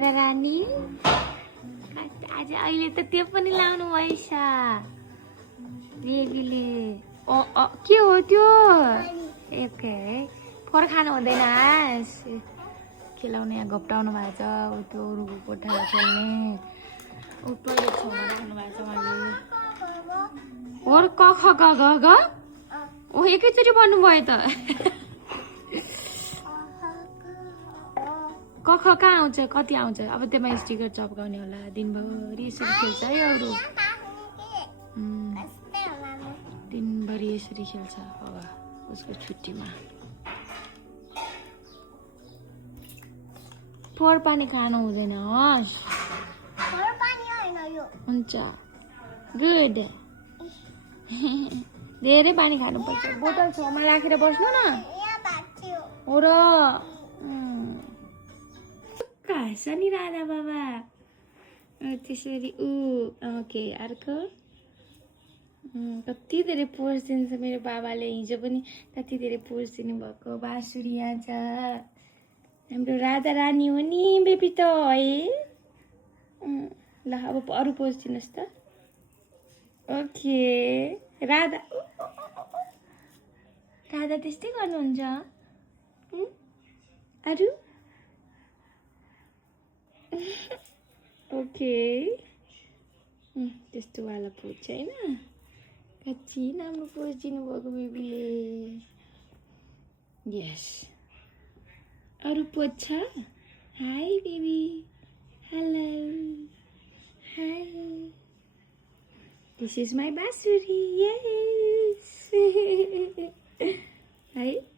राधा रानी आज अहिले त त्यो पनि लाउनु भएछ बेबीले के हो त्यो ओके फोहोर खानु हुँदैन खेलाउने यहाँ घोप्टाउनु भएको छ ऊ त्यो अरूको कोठामा खेल्ने ऊ टोइलेट छेउमा राख्नु भएको छ उहाँले फोहोर क ख ग घ घ ओ एकैचोटि भन्नुभयो त क ख कहाँ आउँछ कति आउँछ अब त्यसमा स्टिकर चप्काउने होला दिनभरि यसरी खेल्छ है अरू दिनभरि यसरी खेल्छ अब उसको छुट्टीमा फोहोर पानी खानु हुँदैन हस् हुन्छ गुड धेरै पानी खानुपर्छ बोतल छेउमा राखेर बस्नु न हो र हाँस नि राधा बाबा त्यसरी ओके अर्को कति धेरै पोज दिन्छ मेरो बाबाले हिजो पनि कति धेरै पोज दिनुभएको बाँसुरी यहाँ छ हाम्रो राधा रानी हो नि बेबी त है ल अब अरू पोज दिनुहोस् त ओके राधा राधा त्यस्तै गर्नुहुन्छ अरू ओके त्यस्तो वाला पोज छैन कति राम्रो पोज दिनुभएको बेबीले यस अरू पोज छ high baby hello hi this is my बाँसुरी यस है